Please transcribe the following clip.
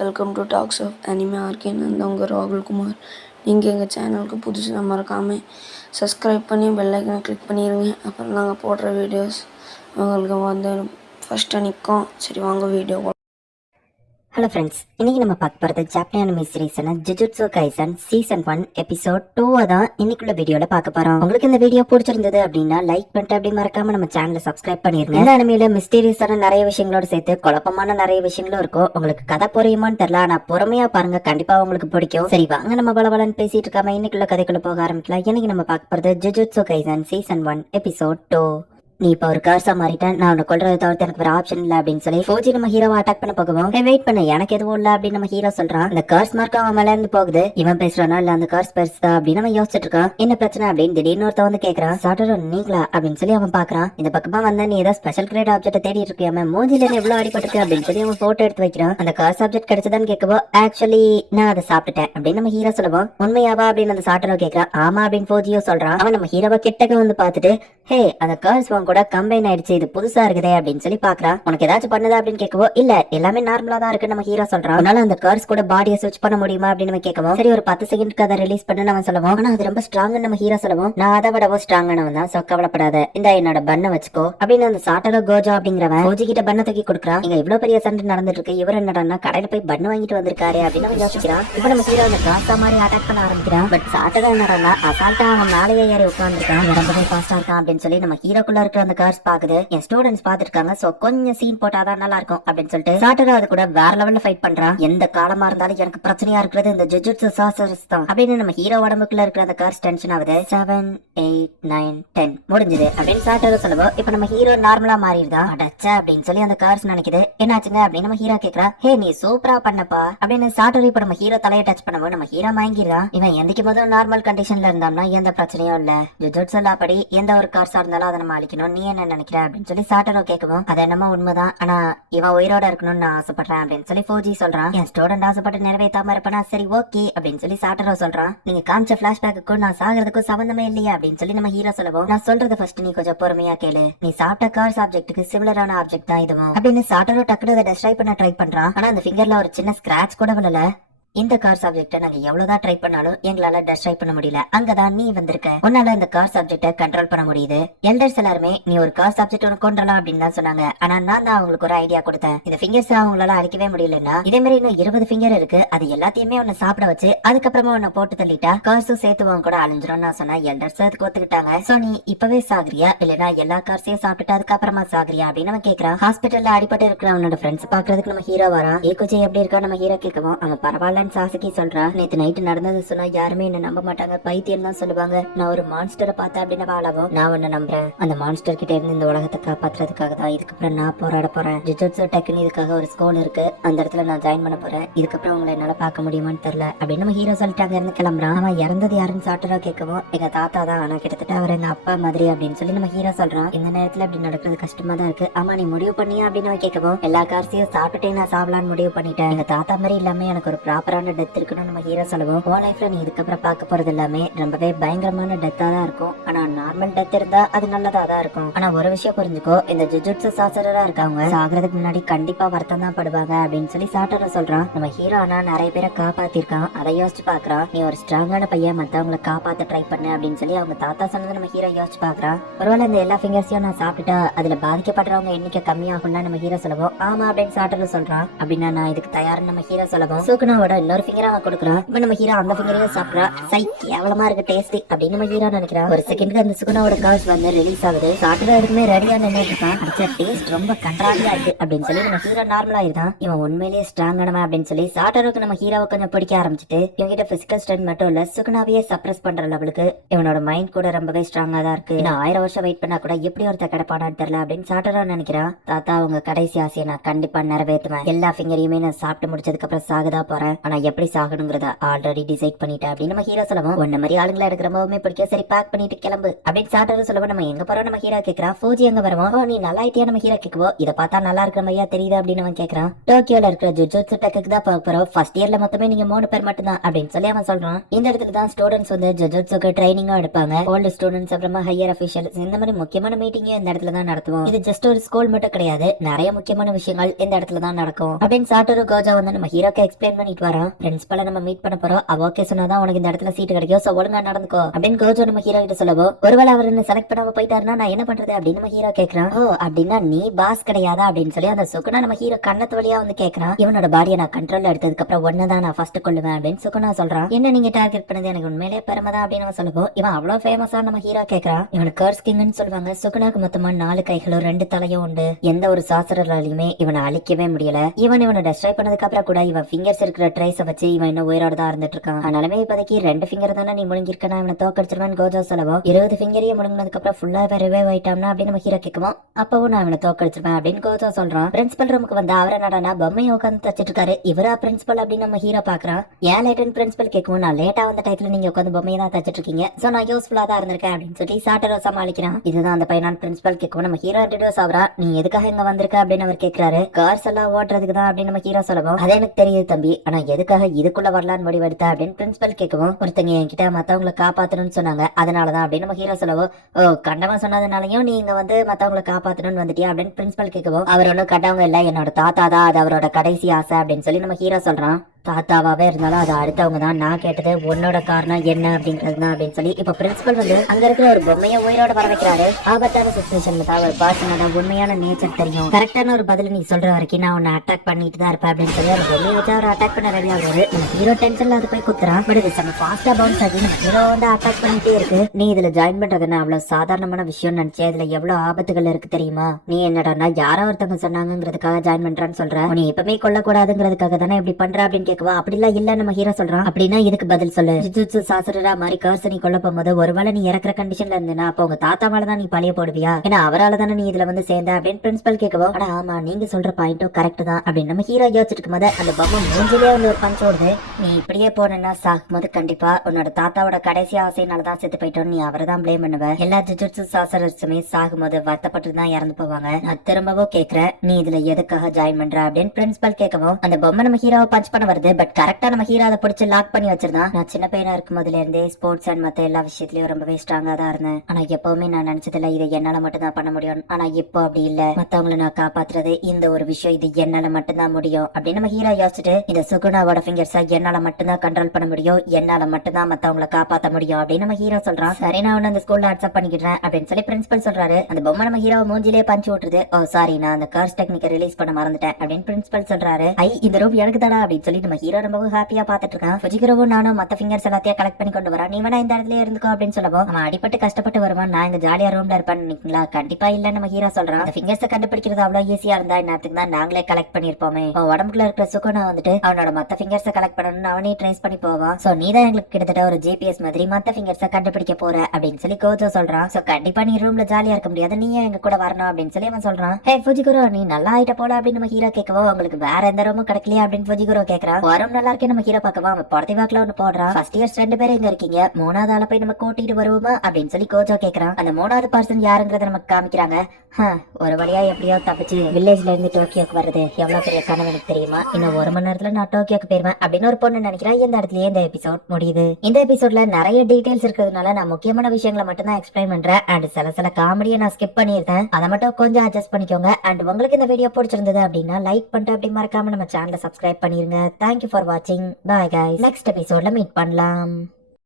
Welcome to talks of anime Arcane. அந்த உங்கள் ராகுல்குமார். நீங்கள் எங்கள் சேனலுக்கு புதுசுனா மறக்காமல் சப்ஸ்கிரைப் பண்ணி பெல் ஐக்கனை கிளிக் பண்ணிடுங்க. அப்புறம் நாங்கள் போடுற வீடியோஸ் உங்களுக்கு வந்து ஃபஸ்ட்டு நிற்கும். சரி, வாங்க வீடியோ. ஹலோ ஃப்ரெண்ட்ஸ், இன்னைக்கு நம்ம பார்க்க போகிறது ஜாப்பனீஸ் அனிமே சீரிஸான ஜுஜுட்சு கைசன் சீசன் 1 எபிசோட் 2 தான் இன்னைக்குள்ள வீடியோல பார்க்க போறோம். உங்களுக்கு இந்த வீடியோ பிடிச்சிருந்தது அப்படின்னா லைக் பண்ணிட்டு அப்படி மறக்காம நம்ம சேனலை சப்ஸ்கிரைப் பண்ணிருங்க. இந்த அனிமையில மிஸ்டீரியஸான நிறைய விஷயங்களோட சேர்த்து குழப்பமான நிறைய விஷயங்களும் இருக்கும். உங்களுக்கு கதை புரியுமான்னு தெரியல, ஆனா பொறுமையா பாருங்க, கண்டிப்பா உங்களுக்கு பிடிக்கும். சரி, வாங்க நம்ம பலபலன்னு பேசிட்டு இருக்காம இன்னைக்குள்ள கதைக்குள்ள போக ஆரம்பிக்கலாம். இன்னைக்கு நம்ம பார்க்க போறது ஜுஜுட்சு கைசன் சீசன் 1 எபிசோட் 2. நீ இப்ப ஒரு கார்ஸா மாறிட்டேன், நான் உன்னை கொல்றதை தவிர்த்து எனக்கு ஒரு ஆப்ஷன் இல்ல அப்படின்னு சொல்லி ஃபோஜி நம்ம ஹீரோவை அட்டாக் பண்ண போகவும், வெயிட் பண்ண, எனக்கு எதுவும் இல்ல அப்படின்னு நம்ம ஹீரோ சொல்றான். அந்த கார்ஸ் மார்க் அவன் மேல இருந்து போகுது. இவன் பேசுறானா இல்ல அந்த கார்ஸ் பெருசுதா அப்படின்னு நம்ம யோசிச்சுட்டு இருக்கான். என்ன பிரச்சனை அப்படின்னு திடீர்னு ஒருத்த வந்து கேக்குறான். சாட்டர் நீங்களா அப்படின்னு சொல்லி அவன் பாக்குறான். இந்த பக்கமா வந்தா நீ ஏதாவது ஸ்பெஷல் கிரேட் ஆப்ஜெக்ட் தேடிட்டு இருக்கியாம, மூஞ்சில எவ்வளவு அடிபட்டிருக்கு அப்படின்னு சொல்லி அவன் போட்டோ எடுத்து வைக்கிறான். அந்த கார்ஸ் ஆப்ஜெக்ட் கிடைச்சதான்னு கேட்கவோ, ஆக்சுவலி நான் அதை சாப்பிட்டுட்டேன் அப்படின்னு நம்ம ஹீரோ சொல்லுவோம். உண்மையாவா அப்படின்னு அந்த சாட்டரோ கேட்கறான். ஆமா அப்படின்னு ஃபோஜியோ சொல்றான். அவன் நம்ம ஹீரோவை கிட்டக்க வந்து பாத்துட்டு, ஹே, அந்த கார்ஸ் உன் கூட கம்பைன் ஆயிடுச்சு, இது புதுசா இருக்குதே அப்படின்னு சொல்லி பாக்குறான். உனக்கு ஏதாச்சும் பண்ணுதா அப்படின்னு கேட்கவோ, இல்ல எல்லாமே நார்மலா தான் இருக்கு நம்ம ஹீரோ சொல்றான். அதனால அந்த கார்ஸ் கூட பாடியை ஸ்விட்ச் பண்ண முடியுமா அப்படின்னு நம்ம கேட்கவும், சரி ஒரு 10 செகண்ட்க்கு அதை ரிலீஸ் பண்ணு நம்ம சொல்லுவோம். ஆனா அது ரொம்ப ஸ்ட்ராங் நம்ம ஹீரோ சொல்லுவோம். நான் அதை விடவோ ஸ்ட்ராங்கானவன் தான், சோ கவலைப்படாத, இந்த என்னோட பண்ண வச்சுக்கோ அப்படின்னு அந்த சாட்டரோ கோஜா அப்படிங்கிறவன் ஃபோஜி கிட்ட பண்ண தூக்கி கொடுக்குறான். இங்க இவ்வளவு பெரிய சண்டை நடந்துட்டு இருக்கு, இவர் என்னடா கடையில போய் பண்ணு வாங்கிட்டு வந்திருக்காரு அப்படின்னு அவன் யோசிக்கிறான். இப்ப நம்ம ஹீரோ அந்த காசா மாதிரி அட்டாக் பண்ண ஆரம்பிக்கிறான். பட் சாட்டரோ என்னடா அசால்ட்டா அவன் மேலேயே ஏறி உட்காந்துருக்கான். ரொம்பவே ஃபாஸ்டா இருக்கான் அப்படின்னு சொல்லி நம்ம ஹீரோக்குள்ள இருக்கிற அந்த கார்ஸ் பாக்குது. என் ஸ்டூடெண்ட்ஸ் பாத்துருக்காங்க, சோ கொஞ்சம் சீன் போட்டாதான் நல்லா இருக்கும் அப்படின்னு சொல்லிட்டு சாட்டரோ அது கூட வேற லெவல்ல ஃபைட் பண்றான். எந்த காலமா இருந்தாலும் எனக்கு பிரச்சனையா இருக்கிறது இந்த ஜுஜுட்சு சாசர்ஸ் தான் அப்படின்னு நம்ம ஹீரோ உடம்புக்குள்ள இருக்கிற அந்த கார்ஸ் டென்ஷன் ஆகுது. 7 8 9 10 முடிஞ்சது அப்படின்னு சாட்டரோ சொல்லுவோம். இப்ப நம்ம ஹீரோ நார்மலா மாறிடுதா அடச்சா அப்படின்னு சொல்லி அந்த கார்ஸ் நினைக்குது. என்னாச்சுங்க அப்படின்னு நம்ம ஹீரோ கேக்குறா. ஹே, நீ சூப்பரா பண்ணப்பா அப்படின்னு சாட்டரோ இப்ப நம்ம ஹீரோ தலையை டச் பண்ணுவோம். நம்ம ஹீரோ வாங்கிடுறான். இவன் எந்திக்கும் போது நார்மல் கண்டிஷன்ல இருந்தான்னா எந்த பிரச்சனையும் இல்ல, ஜுஜுட்சு அப்படி எந்த ஒரு கார்ஸா இருந்தாலும் அதை நம்ம அழிக்கணும், நீ என்ன நினைக்கிற அப்படின்னு சொல்லி சாட்டரோ கேட்கவும், அது என்னமோ உண்மைதான், ஆனா இவன் உயிரோட இருக்கணும்னு நான் ஆசைப்படுறேன் அப்படின்னு சொல்லி ஃபோஜி சொல்றான். என் ஸ்டூடெண்ட் ஆசைப்பட்டு நிறைவேற்றாம இருப்பனா, சரி ஓகே அப்படின்னு சொல்லி சாட்டரோ சொல்றான். நீங்க காமிச்ச பிளாஷ்பேக்குக்கும் நான் சாகிறதுக்கும் சம்பந்தமே இல்லையா அப்படின்னு சொல்லி நம்ம ஹீரோ சொல்லுவோம். நான் சொல்றது ஃபர்ஸ்ட் நீ கொஞ்சம் பொறுமையா கேளு. நீ சாப்பிட்ட கார்ஸ் ஆப்ஜெக்ட்டுக்கு சிமிலரான ஆப்ஜெக்ட் தான் இதுவும் அப்படின்னு சாட்டரோ டக்குனு அதை டெஸ்ட்ராய் பண்ண ட்ரை பண்றான். ஆனா அந்த ஃபிங்கர்ல ஒரு சின்ன ஸ்கிராட்ச் கூட விழல. இந்த கார் சப்ஜெக்ட நாங்க எவ்வளவுதான் ட்ரை பண்ணாலும் எங்களால டெஸ்ட்ராய் பண்ண முடியல. அங்கதான் நீ வந்திருக்க, உன்னால இந்த கார் சப்ஜெக்ட கண்ட்ரோல் பண்ண முடியுது. எல்டர்ஸ் எல்லாருமே நீ ஒரு கார் சப்ஜெக்ட் ஒன்று கொண்டலாம் அப்படின்னு தான் சொன்னாங்க. ஆனா நான் தான் அவங்களுக்கு ஒரு ஐடியா கொடுத்தேன். இந்த ஃபிங்கர்ஸ் அவங்களால அழிக்கவே முடியலன்னா இதே மாதிரி இன்னும் 20 ஃபிங்கர் இருக்கு, அது எல்லாத்தையுமே உன்னை சாப்பிட வச்சு அதுக்கப்புறமா உன்னை போட்டு தள்ளிட்டா கார்ஸும் சேர்த்துவாங்க கூட அழிஞ்சிரும் நான் சொன்னா. எல்டர்ஸ் அதுக்கு ஒத்துக்கிட்டாங்க. சோ நீ இப்பவே சாகுறியா இல்லனா எல்லா கார்ஸையும் சாப்பிட்டுட்டு அதுக்கப்புறமா சாகுறியா அப்படின்னு அவன் கேட்கறான். ஹாஸ்பிட்டல்ல அடிபட்டு இருக்கிற அவனோட ஃப்ரெண்ட்ஸ் பாக்குறதுக்கு நம்ம ஹீரோ வரான். ஏகோஜி எப்படி இருக்கா நம்ம ஹீரோ கேட்கவும், அவன் பரவாயில்ல சாசகி சொல்றா. நேத்து நைட்டு நடந்தது சொன்னா யாருமே என்ன நம்ப மாட்டாங்க, பைத்தியம் தான் சொல்லுவாங்க. நான் ஒரு மான்ஸ்டரை பார்த்தேன் அப்படின்னு வாழவும், நான் ஒன்னு நம்புறேன். அந்த மான்ஸ்டர் கிட்ட இருந்து இந்த உலகத்தை காப்பாத்துறதுக்காக தான் இதுக்கப்புறம் நான் போராட போறேன். ஜுஜுட்சு டெக்னி இதுக்காக ஒரு ஸ்கூல் இருக்கு, அந்த இடத்துல நான் ஜாயின் பண்ண போறேன். இதுக்கப்புறம் உங்களை என்னால பார்க்க முடியுமான்னு தெரியல அப்படின்னு நம்ம ஹீரோ சொல்லிட்டாங்க இருந்து கிளம்புறான். அவன் இறந்தது யாருன்னு சாட்டரா கேட்கவும், எங்க தாத்தா தான், ஆனா கிட்டத்தட்ட அவர் எங்க அப்பா மாதிரி அப்படின்னு சொல்லி நம்ம ஹீரோ சொல்றான். இந்த நேரத்துல அப்படி நடக்கிறது கஷ்டமா தான் இருக்கு. ஆமா நீ முடிவு பண்ணியா அப்படின்னு அவன் கேட்கவும், எல்லா கார்ஸையும் சாப்பிட்டுட்டே நான் சாப்பிடலான்னு முடிவு பண்ணிட்டேன். எங்க தாத்தா மாதிரி இல்லாம எனக்கு ஒரு ப்ராப்பரான டெத் இருக்கணும் நம்ம ஹீரோ சொல்லுவோம். உன் லைஃப்ல நீ இதுக்கப்புறம் பார்க்க போறது எல்லாமே ரொம்பவே பயங்கரமான டெத்தா தான் இருக்கும். ஆனா நார்மல் டெத் இருந்தா அது நல்லதா தான் இருக்கும். ஆனா ஒரு விஷயம் புரிஞ்சுக்கோ, இந்த ஜுஜுட்சு சாசரரா இருக்கவங்க சாகிறதுக்கு முன்னாடி கண்டிப்பா வருத்தம் தான் படுவாங்க அப்படின்னு சொல்லி சாட்டரோ சொல்றான். நம்ம ஹீரோ ஆனா நிறைய பேரை காப்பாத்திருக்கான், அதை யோசிச்சு பாக்குறான். நீ ஒரு ஸ்ட்ராங்கான பையன், மத்தவங்களை காப்பாத்த ட்ரை பண்ணு அப்படின்னு சொல்லி அவங்க தாத்தா சொன்னதை நம்ம ஹீரோ யோசிச்சு பாக்குறான். ஒருவேளை இந்த எல்லா ஃபிங்கர்ஸையும் நான் சாப்பிட்டுட்டா அதுல பாதிக்கப்படுறவங்க எண்ணிக்கை கம்மியாகும்ல நம்ம ஹீரோ சொல்லுவோம். ஆமா அப்படின்னு சாட்டரோ சொல்றான். அப்படின்னா நான் இதுக்கு தயார் நம்ம ஹீரோ சொல்லுவோம். சுகுனாவோட இன்னொரு ஃபிங்கர் அவன் கொடுக்குறான். இப்ப நம்ம ஹீரோ அந்த ஃபிங்கரையும் சாப்பிட்றா. சை கேவலமா இருக்கு டேஸ்ட் அப்படின்னு நம்ம ஹீரோ நினைக்கிறான். ஒரு செகண்ட் அந்த சுகுனாவோட கார்ஸ் வந்து ரிலீஸ் ஆகுது. சாட்டரோ எதுக்குமே ரெடியா நின்றுட்டு இருக்கான். அடிச்சா டேஸ்ட் ரொம்ப கண்ட்ராவியா இருக்கு அப்படின்னு சொல்லி நம்ம ஹீரோ நார்மலா இருந்தான். இவன் உண்மையிலேயே ஸ்ட்ராங்கானவன் அப்படின்னு சொல்லி சாட்டரோக்கு நம்ம ஹீரோவை கொஞ்சம் பிடிக்க ஆரம்பிச்சுட்டு, இவங்கிட்ட பிசிக்கல் ஸ்ட்ரென்த் மட்டும் இல்ல, சுகுனாவையே சப்ரஸ் பண்ற லெவலுக்கு இவனோட மைண்ட் கூட ரொம்பவே ஸ்ட்ராங்கா தான் இருக்கு. நான் 1000 வருஷம் வெயிட் பண்ணா கூட எப்படி ஒருத்த கிடைப்பானான்னு தெரியல அப்படின்னு சாட்டரோ நினைக்கிறான். தாத்தா உங்க கடைசி ஆசையை நான் கண்டிப்பா நிறைவேற்றுவேன். எல்லா ஃபிங்கரையுமே நான் சாப்பிட்டு முடிச்சதுக்கு அப்புறம் சாகுதா போறேன். ஆனா எப்படி சாகணுங்கிறத ஆல்ரெடி டிசைட் பண்ணிட்டேன் அப்படின்னு நம்ம ஹீரோ சொல்லவும், உன்ன மாதிரி ஆளுங்களை எனக்கு ரொம்பவுமே பிடிக்கும், சரி பேக் பண்ணிட்டு கிளம்பு அப்படின்னு சாட்டர் சொல்லவும், நம்ம எங்க போறோம் நம்ம ஹீரோ கேக்குறான். ஃபூஜி எங்க வருவோம், நீ நல்லா ஆயிட்டியா நம்ம ஹீரோ கேட்கவோ, இதை பார்த்தா நல்லா இருக்கிற மாதிரியா தெரியுது அப்படின்னு அவன் கேட்கறான். டோக்கியோல இருக்கிற ஜுஜுட்சு டெக்குக்கு தான் போக போறோம், ஃபர்ஸ்ட் இயர்ல மொத்தமே நீங்க 3 பேர் மட்டும் தான் அப்படின்னு சொல்லி அவன் சொல்றான். இந்த இடத்துல தான் ஸ்டூடெண்ட்ஸ் வந்து ஜுஜுட்சுக்கு ட்ரைனிங்கும் எடுப்பாங்க. ஓல்டு ஸ்டூடெண்ட்ஸ் அப்புறமா ஹையர் அபிஷியல்ஸ் இந்த மாதிரி முக்கியமான மீட்டிங்கும் இந்த இடத்துல தான் நடத்துவோம். இது ஜஸ்ட் ஒரு ஸ்கூல் மட்டும் கிடையாது, நிறைய முக்கியமான விஷயங்கள் இந்த இடத்துல தான் நடக்கும் அப்படின்னு சாட்டரு கோஜா வந்து நம்ம ஹீரோக்கு எக்ஸ்பிளைன் பண்ணிட்டு வரான். பிரின்சிபலை நம்ம மீட் பண்ண போறோம், அவ ஓகே சொன்னாதான் உனக்கு இந்த இடத்துல சீட் கிடைக்கும், சோ ஒழுங்கா நடந்துக்கோ அப்படின்னு கோஜோ நம்ம ஹீரோ கிட்ட சொல்லவோ, ஒருவேளை அவர் என்ன செலக்ட் பண்ணாம போயிட்டாருன்னா நான் என்ன பண்றது அப்படின்னு நம்ம ஹீரோ கேக்குறான். ஓ அப்படின்னா நீ பாஸ் கிடையாதா அப்படின்னு சொல்லி அந்த சுகுணா நம்ம ஹீரோ கண்ணத்து வழியா வந்து கேக்குறான். இவனோட பாடியை நான் கண்ட்ரோல்ல எடுத்ததுக்கு அப்புறம் ஒன்னதான் நான் ஃபர்ஸ்ட் கொள்ளுவேன் அப்படின்னு சுகுணா சொல்றான். என்ன நீங்க டார்கெட் பண்ணது எனக்கு உண்மையிலேயே பெருமைதான் அப்படின்னு அவன் சொல்லவும், இவன் அவ்வளவு ஃபேமஸா நம்ம ஹீரோ கேக்குறான். இவன் கர்ஸ் கிங்னு சொல்லுவாங்க. சுகுணாக்கு மொத்தமா 4 கைகளும் 2 தலையும் உண்டு. எந்த ஒரு சாஸ்திரலாலையுமே இவனை அழிக்கவே முடியல. இவனை டெஸ்ட்ராய் பண்ணதுக்கு அப்புறம் கூட இவன் ஃபிங்கர்ஸ் இருக்கிற ட்ரேஸை வச்சு இவன் இன்னும் உயிரோட தான் இருந்துட்டு இருக்கான். அதனாலுமே இப்போதைக்கு 2 ஃபிங்கர் தானே நீ முழுங்கிருக்கா, இவனை தோக்கடிச்சிருவேன் கோஜோ சொல்லவும், 20 ஃபிங்கரையும் முழுங்கினதுக்கு அப்புறம் ஃபுல்லா ரிவைவ் ஆயிட்டான்னா அப்படின்னு நம்ம ஹீரோ கேட்கவும், அப்பவும் நான் இவனை தோக்கடிச்சிருவேன் அப்படின்னு கோஜோ சொல்றான். பிரின்சிபல் ரூமுக்கு வந்து அவரை நடனா பொம்மையை உட்காந்து தச்சிட்டு இருக்காரு. இவரா பிரின்சிபல் அப்படின்னு நம்ம ஹீரோ பாக்குறான். ஏன் லேட்டன் பிரின்சிபல் கேட்கவும், நான் லேட்டா வந்த டைத்துல நீங்க உட்காந்து பொம்மையை தான் தச்சிட்டு இருக்கீங்க, சோ நான் யூஸ்ஃபுல்லா தான் இருந்திருக்கேன் அப்படின்னு சொல்லி சாட்டரோ சமாளிக்கிறான். இதுதான் அந்த பையனான் பிரின்சிபல் கேட்கவும் நம்ம ஹீரோ இன்ட்ரோடியூஸ் ஆகுறா. நீ எதுக்காக இங்க வந்திருக்க அப்படின்னு அவர் கேட்கிறாரு. கார்ஸ் எல்லாம் ஓட்டுறதுக்கு தான் அப்படின்னு நம்ம ஹீரோ சொல்லவும், அது எனக்கு தெரியுது தம்பி, ஆனா எதுக்காக இதுக்குள்ள வரலான்னு முடிவெடுத்த அப்படின்னு பிரின்சிபல் கேட்கவும், ஒருத்தங்க என்கிட்ட மத்தவங்களை காப்பாத்தணும்னு சொன்னாங்க, அதனாலதான் அப்படின்னு நம்ம ஹீரோ சொல்லவும், ஓ கண்டவா சொன்னதுனாலயும் நீங்க வந்து மத்தவங்களை காப்பாத்தணும்னு வந்துட்டியா அப்படின்னு பிரின்சிபல் கேட்கவும், அவர் ஒன்னும் கண்டவங்க இல்ல, என்னோட தாத்தா தான், அது அவரோட கடைசி ஆசை அப்படின்னு சொல்லி நம்ம ஹீரோ சொல்றான். தாத்தாவாவே இருந்தாலும் அது அடுத்தவங்க தான், நான் கேட்டது உன்னோட காரணம் என்ன அப்படின்றது தான் அப்படின்னு சொல்லி இப்ப பிரின்சிபல் வந்து அங்க இருக்கிற ஒரு பொம்மையை உயிரோட வர வைக்கிறாரு. ஆபத்தான சிச்சுவேஷன்ல தான் ஒரு பர்சனோட உண்மையான நேச்சர் தெரியும், கரெக்டான ஒரு பதில் நீ சொல்ற வரைக்கும் நான் உன்னை அட்டாக் பண்ணிட்டு தான் இருப்பேன் அப்படின்னு சொல்லி ஒரு பொம்மையை வச்சு அவர் அட்டாக் பண்ண ரெடி ஆகுது. ஹீரோ டென்ஷன்ல அது போய் குத்துறான். பட் இது செம்ம ஃபாஸ்டா பவுன்ஸ் ஆகி நம்ம ஹீரோ வந்து அட்டாக் பண்ணிட்டே இருக்கு. நீ இதுல ஜாயின் பண்றதுன்னா அவ்வளவு சாதாரணமான விஷயம் நினைச்சு இதுல எவ்வளவு ஆபத்துகள் இருக்கு தெரியுமா, நீ என்னடா யாரோ ஒருத்தவங்க சொன்னாங்கிறதுக்காக ஜாயின் பண்றான்னு சொல்ற, நீ எப்பவுமே கொல்லக்கூடாதுங்கிறதுக்காக தானே இப்படி பண்ற அப்படின்னு கேட்கவா. அப்படிலாம் இல்ல நம்ம ஹீரோ சொல்றான். அப்படின்னா இதுக்கு பதில் சொல்லு, ஜுஜுட்சு சாஸ்திரா மாதிரி கர்ஸ் நீ கொல்ல போகும்போது ஒருவேளை நீ இறக்குற கண்டிஷன்ல இருந்தேன்னா அப்ப உங்க தாத்தா மேலதான் நீ பழிய போடுவியா, ஏன்னா அவரால் தானே நீ இதுல வந்து சேர்ந்த அப்படின்னு பிரின்சிபல் கேட்கவும், ஆனா ஆமா நீங்க சொல்ற பாயிண்டும் கரெக்ட் தான் அப்படின்னு நம்ம ஹீரோ யோசிச்சுட்டு இருக்கும் போது அந்த பொம்மை மூஞ்சிலே வந்து ஒரு பஞ்ச் ஓடுது. நீ இப்படியே போனா சாகும் போது கண்டிப்பா உன்னோட தாத்தாவோட கடைசி ஆசையினாலதான் செத்து போயிட்டோம், நீ அவரை தான் பிளேம் பண்ணுவ. எல்லா ஜுஜுட்சு சாஸ்திரமே சாகும் போது வருத்தப்பட்டு தான் இறந்து போவாங்க. நான் திரும்பவும் கேட்கிறேன், நீ இதுல எதுக்காக ஜாயின் பண்ற அப்படின்னு பிரின்சிபல் கேட்கவும், அந்த பொம்மை நம்ம ஹீரோவை பஞ்ச் பண்ண வருது. பட் கரெக்டா நம்ம ஹீரோ அதை பிடிச்சு லாக் பண்ணி வச்சிருந்தான். நான் சின்ன பையனா இருக்கும் போதுல இருந்தே ஸ்போர்ட்ஸ் அண்ட் மத்த எல்லா விஷயத்திலயும் ரொம்பவே ஸ்ட்ராங்கா தான் இருந்தேன். ஆனா எப்பவுமே நான் நினைச்சதில்ல இதை என்னால மட்டும் தான் பண்ண முடியும். ஆனா இப்போ அப்படி இல்ல, மத்தவங்களை நான் காப்பாத்துறது இந்த ஒரு விஷயம் இது என்னால மட்டும்தான் முடியும் அப்படின்னு நம்ம ஹீரோ யோசிச்சுட்டு, இந்த சுகுணாவோட ஃபிங்கர்ஸை என்னால மட்டும்தான் கண்ட்ரோல் பண்ண முடியும், என்னால மட்டும்தான் மத்தவங்களை காப்பாற்ற முடியும் அப்படின்னு நம்ம ஹீரோ சொல்றான். சரி நான் ஒன்னு அந்த ஸ்கூல்ல அக்செப்ட் பண்ணிக்கிறேன் அப்படின்னு சொல்லி பிரின்சிபல் சொல்றாரு. அந்த பொம்மை நம்ம ஹீரோ மூஞ்சிலே பஞ்சு விட்டுருது. ஓ சாரி நான் அந்த கர்ஸ் டெக்னிக்கை ரிலீஸ் பண்ண மறந்துட்டேன் அப்படின்னு பிரின்சிபல் சொல்றாரு. ஐ இந்த ரூம் எனக்கு தானா அப்படின்னு சொல்லி நம்ம ஹீரோ ரொம்ப ஹாப்பியா பாத்துட்டு இருக்கான். ஃபுஜிகுரோவும் நானும் மத்த ஃபிங்கர்ஸ் எல்லாத்தையும் கலெக்ட் பண்ணி கொண்டு வரான். நீ வேணா இந்த இடத்துல இருந்துக்கோ அப்படின்னு சொல்லவும், அவன் அடிப்பட்டு கஷ்டப்பட்டு வருவான், நான் இந்த ஜாலியா ரூம்ல இருப்பான்னு நினைக்கிறீங்களா, கண்டிப்பா இல்ல நம்ம ஹீரோ சொல்றான். அந்த ஃபிங்கர்ஸை கண்டுபிடிக்கிறது அவ்வளவு ஈஸியா இருந்தா நேரத்துக்கு தான் நாங்களே கலெக்ட் பண்ணிருப்போமே. அவன் உடம்புக்குள்ள இருக்கிற சுகுணா வந்துட்டு அவனோட மத்த ஃபிங்கர்ஸை கலெக்ட் பண்ணணும்னு அவனே ட்ரேஸ் பண்ணி போவான். சோ நீ தான் எங்களுக்கு கிட்டத்தட்ட ஒரு ஜிபிஎஸ் மாதிரி மத்த ஃபிங்கர்ஸை கண்டுபிடிக்க போற அப்படின்னு சொல்லி கோஜோ சொல்றான். சோ கண்டிப்பா நீ ரூம்ல ஜாலியா இருக்க முடியாது, நீ எங்க கூட வரணும் அப்படின்னு சொல்லி அவன் சொல்றான். ஹே ஃபுஜிகுரோ நீ நல்லா ஆயிட்ட போல அப்படின்னு நம்ம ஹீரோ கேட்கவோ, உங்களுக்கு வேற எந்த ரூமும் கிடைக்கலையா அப்படின்னு ஃபுஜிகுரோ கேக்குறான். வரும் நல்லா இருக்கே நம்ம ஹீரோ பார்க்கவா, அவன் பொடத்தை வாக்குல ஒண்ணு போடுறான். ஃபர்ஸ்ட் இயர்ஸ் 2 பேரும் எங்க இருக்கீங்க, 3வது ஆள போய் நம்ம கூட்டிட்டு வருவோமா அப்படின்னு சொல்லி கோஜோ கேக்குறான். அந்த 3வது பர்சன் யாருங்கறத நமக்கு காமிக்கிறாங்க. ஒரு வழியா எப்படியோ தப்பிச்சு வில்லேஜ்ல இருந்து டோக்கியோக்கு வர்றது எவ்வளவு பெரிய கனவு எனக்கு தெரியுமா, இன்னும் 1 மணி நேரத்துல நான் டோக்கியோக்கு போயிருவேன் அப்படின்னு ஒரு பொண்ணு நினைக்கிறேன். இந்த இடத்துலயே இந்த எபிசோட் முடியுது. இந்த எபிசோட்ல நிறைய டீடைல்ஸ் இருக்கிறதுனால நான் முக்கியமான விஷயங்களை மட்டும் தான் எக்ஸ்பிளைன் பண்றேன். அண்ட் சில காமெடியை நான் ஸ்கிப் பண்ணிருந்தேன், அதை மட்டும் கொஞ்சம் அட்ஜஸ்ட் பண்ணிக்கோங்க. அண்ட் உங்களுக்கு இந்த வீடியோ பிடிச்சிருந்தது அப்படின்னா லைக் பண்ணிட்டு அப்படி மறக்காம நம்ம சேனலை சப்ஸ்கிரைப் பண்ணிருங்க. தேங்க்யூ ஃபார் வாட்சிங். பாய் கைஸ், நெக்ஸ்ட் எபிசோட்ல மீட் பண்ணலாம்.